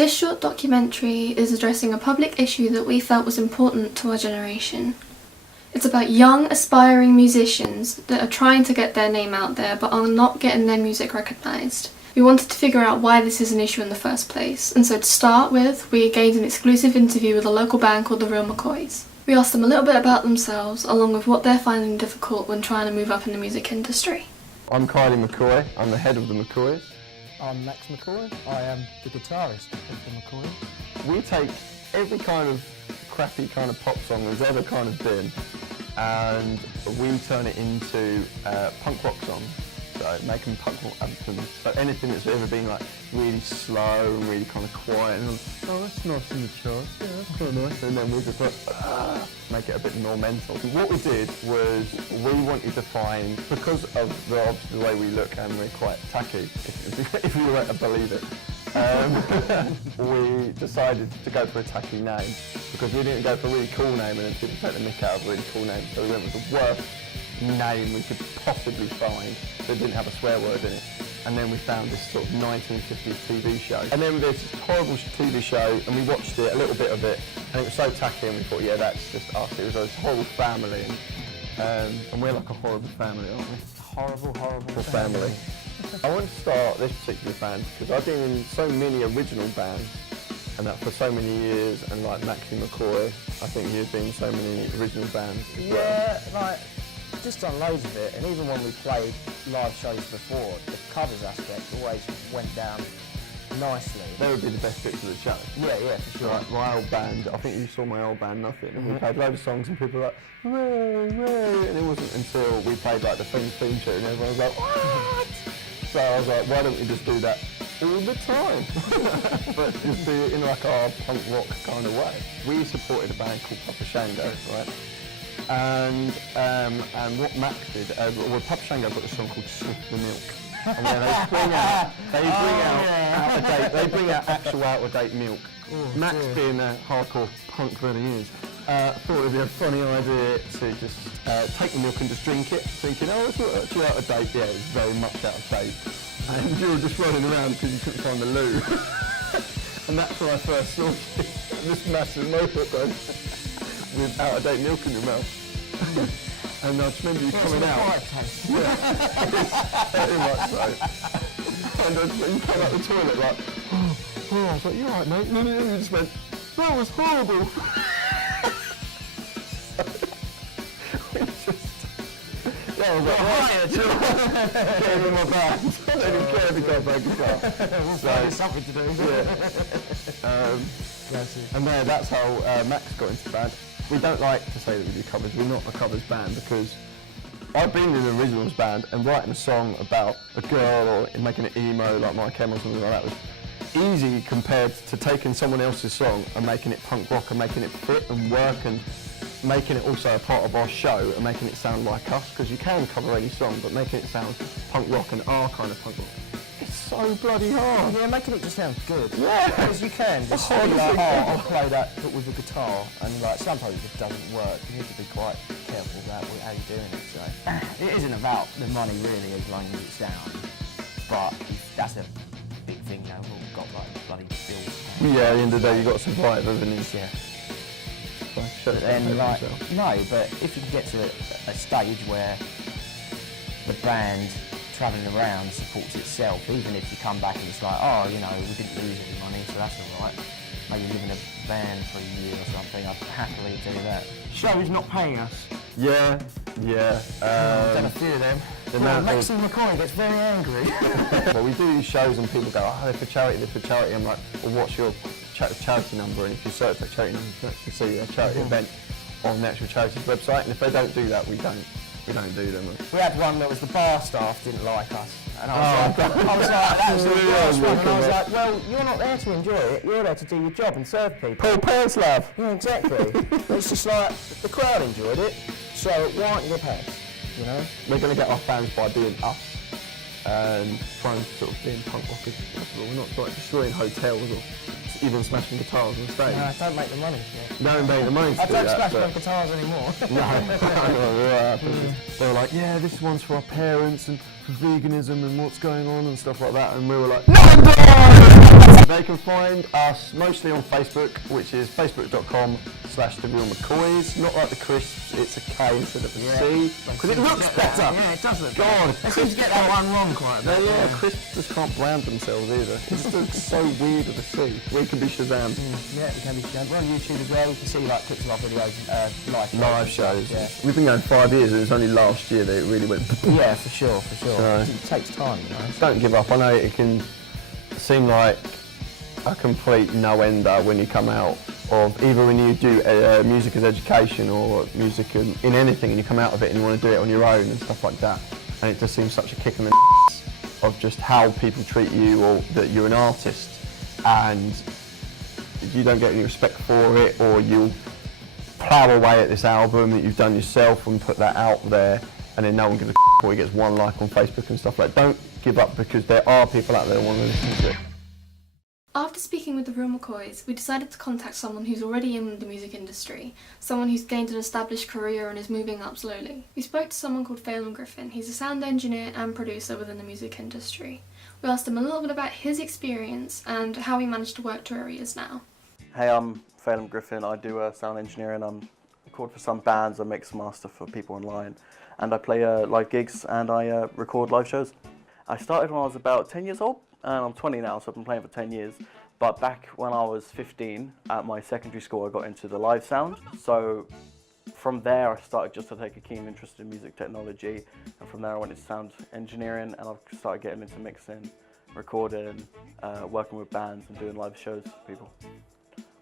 This short documentary is addressing a public issue that we felt was important to our generation. It's about young, aspiring musicians that are trying to get their name out there but are not getting their music recognised. We wanted to figure out why this is an issue in the first place, and so to start with, we gained an exclusive interview with a local band called the Real McKoys. We asked them a little bit about themselves, along with what they're finding difficult when trying to move up in the music industry. I'm Feidhelm McKoy, I'm the head of the McKoys. I'm Max McKoy, I am the guitarist of the McKoys. We take every kind of crappy kind of pop song there's ever kind of been, and we turn it into punk rock songs. So make them punk rock anthems. So anything that's ever been like really slow and really kind of quiet, and oh, that's nice in the charts, yeah, that's kind of nice. And then we just like, make it a bit more mental. So what we did was we wanted to find, because of the way we look and we're quite tacky, if you were to believe it, we decided to go for a tacky name, because we didn't go for a really cool name and then people take the mick out of a really cool name. So we went with the worst name we could possibly find that didn't have a swear word in it. And then we found this sort of 1950s TV show. And then there's this horrible TV show, and we watched it, a little bit of it, and it was so tacky, and we thought, yeah, that's just us. It was a horrible family, and we're like a horrible family, aren't we? Horrible family. I want to start this particular band because I've been in so many original bands, and that for so many years, and like Maxie McKoy, I think you've been in so many original bands as well. Yeah, like, just done loads of it, and even when we played live shows before, the covers aspect always went down nicely. They would be the best bits of the show. Yeah, for sure. Like my old band, I think you saw my old band Nothing, and we played loads of songs and people were like, hooray, hooray, and it wasn't until we played like the theme tune and everyone was like, what? So I was like, why don't we just do that all the time? But just do it in like our punk rock kind of way. We supported a band called Papa Shango, right? And what Max did, well, Papa Shango got a song called Sniff the Milk. And where they bring out actual out-of-date milk. Max, being the hardcore punk that he is, thought it would be a funny idea to just take the milk and just drink it, thinking, oh, it's not actually out of date. Yeah, it's very much out of date. And you were just running around because you couldn't find the loo. And that's when I first saw you, this massive moped with out-of-date milk in your mouth. And I just remember you coming out. Yeah, very much so. And then you came out the toilet like, oh, I was like, you alright, mate? No, you just went, that was horrible. Yeah, I was like, right, get him in my band. I don't even care if he can't play guitar. We'll find something to do. Yeah. And that's how Max got into the band. We don't like to say that we do covers. We're not a covers band because I've been in an originals band, and writing a song about a girl or making it emo like My Chem or something like that was easy compared to taking someone else's song and making it punk rock and making it fit and work and making it also a part of our show and making it sound like us, because you can cover any song but making it sound punk rock and our kind of punk rock. It's so bloody hard. Yeah, making it just sound good. Yeah. Because you can just be like, oh, I'll play that but with a guitar, and like sometimes it just doesn't work. You need to be quite careful about how you're doing it. So it isn't about the money really, as long as it sounds. But that's a big thing now. We've got like bloody bills. Yeah, at the end of the day you got to survive, haven't you? Yeah. But then like, no, but if you can get to a stage where the band travelling around supports itself, even if you come back and it's like, oh, you know, we didn't lose any money, so that's alright. Maybe live in a van for a year or something, I'd happily do that. Shows not paying us. Yeah. I've done a few of them. Well, Maxie McKoy gets very angry. Well, we do these shows and people go, oh, they're for charity, I'm like, well, what's your charity number? And if you search for charity number, you can actually see a charity event on the actual charity's website, and if they don't do that, we don't do them. We had one that was the bar staff didn't like us, and I was like, that was the worst one. And I was like, well, you're not there to enjoy it, you're there to do your job and serve people. Paul Perslav. Yeah, exactly. It's just like, the crowd enjoyed it, so why aren't you paying? You know? We're going to get our fans by being us and trying to sort of being punk rock as possible. We're not like destroying hotels or even smashing guitars on stage. No, I don't make the money. Yeah. Don't make the money to I do don't that, smash my guitars anymore. No. They were like, yeah, this one's for our parents and for veganism and what's going on and stuff like that, and we were like, no! They can find us mostly on Facebook, which is facebook.com/The Real McKoys. Not like the crisps, it's a K instead of a C. Because it looks better. Yeah, it does look God, better. They seem to get that one wrong quite a bit. Yeah, crisps just can't brand themselves either. It just looks so weird with a C. We can be Shazam. Yeah, we can be Shazam. We're on YouTube as well. You can see like clips of our videos, Live shows. Yeah. We've been going 5 years. It was only last year that it really went. Yeah, for sure. So, it takes time, you know. Don't give up. I know it can seem like a complete no-ender when you come out of either when you do music as education or music in anything and you come out of it and you want to do it on your own and stuff like that. And it just seems such a kick in the of just how people treat you or that you're an artist and you don't get any respect for it, or you'll plough away at this album that you've done yourself and put that out there and then no one gives a or he gets one like on Facebook and stuff like that. Don't give up, because there are people out there that want to listen to it. After speaking with the Real McKoys, we decided to contact someone who's already in the music industry, someone who's gained an established career and is moving up slowly. We spoke to someone called Feidhelm Griffin. He's a sound engineer and producer within the music industry. We asked him a little bit about his experience and how he managed to work to where he is now. Hey, I'm Feidhelm Griffin. I do sound engineering. I record for some bands, I mix master for people online, and I play live gigs and I record live shows. I started when I was about 10 years old. And I'm 20 now, so I've been playing for 10 years. But back when I was 15, at my secondary school, I got into the live sound. So from there, I started just to take a keen interest in music technology. And from there, I went into sound engineering, and I started getting into mixing, recording, working with bands, and doing live shows for people.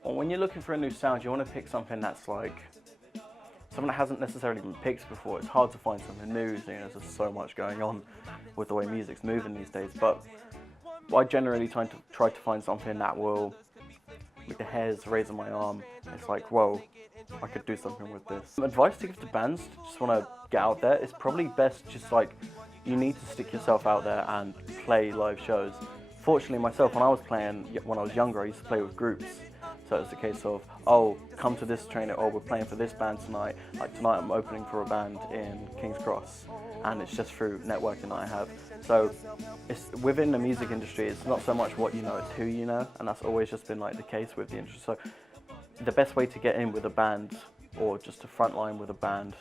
Well, when you're looking for a new sound, you want to pick something that's like something that hasn't necessarily been picked before. It's hard to find something new. So, you know, there's just so much going on with the way music's moving these days. But I generally try to find something that will make the hairs raise on my arm. It's like, whoa, I could do something with this. Some advice to give to bands just want to get out there, it's probably best just like, you need to stick yourself out there and play live shows. Fortunately myself, when I was younger, I used to play with groups. So it's a case of, oh, come to this training, or we're playing for this band tonight. Like tonight I'm opening for a band in King's Cross, and it's just through networking that I have. So it's within the music industry, it's not so much what you know, it's who you know, and that's always just been like the case with the industry. So the best way to get in with a band, or just to frontline with a band,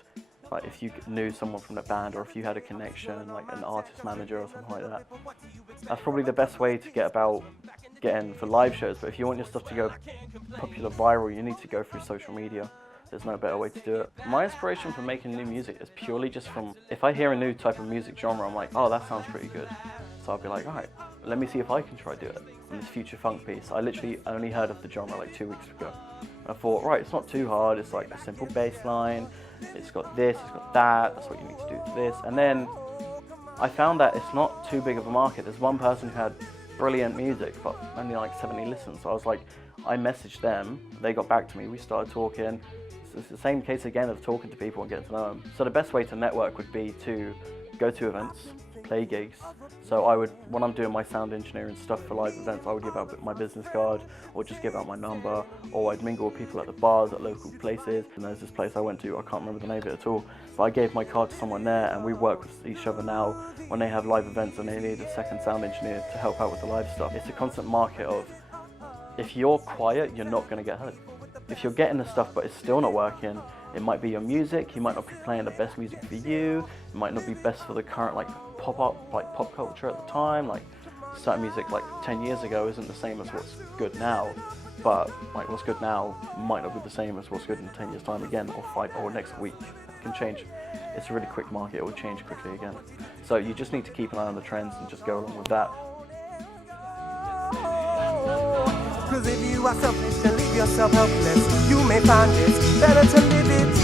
like if you knew someone from the band, or if you had a connection, like an artist manager or something like that, that's probably the best way to get about getting for live shows. But if you want your stuff to go popular viral, you need to go through social media. There's no better way to do it. My inspiration for making new music is purely just from, if I hear a new type of music genre, I'm like, oh, that sounds pretty good. So I'll be like, all right, let me see if I can try to do it. And this future funk piece, I literally only heard of the genre like 2 weeks ago. And I thought, right, it's not too hard. It's like a simple bass line. It's got this, it's got that. That's what you need to do to this. And then I found that it's not too big of a market. There's one person who had brilliant music, but only like 70 listens. So I was like, I messaged them, they got back to me, we started talking. So it's the same case again of talking to people and getting to know them. So the best way to network would be to go to events, play gigs. So I would, when I'm doing my sound engineering stuff for live events, I would give out my business card, or just give out my number, or I'd mingle with people at the bars, at local places. And there's this place I went to, I can't remember the name of it at all, but I gave my card to someone there, and we work with each other now when they have live events and they need a second sound engineer to help out with the live stuff. It's a constant market of, if you're quiet, you're not going to get heard. If you're getting the stuff but it's still not working, it might be your music, you might not be playing the best music for you, it might not be best for the current like pop culture at the time. Like certain music like 10 years ago isn't the same as what's good now, but like what's good now might not be the same as what's good in 10 years time again, or next week. It can change. It's a really quick market, it will change quickly again. So you just need to keep an eye on the trends and just go along with that. Cause if you are selfish to leave yourself helpless, you may find it's better to live it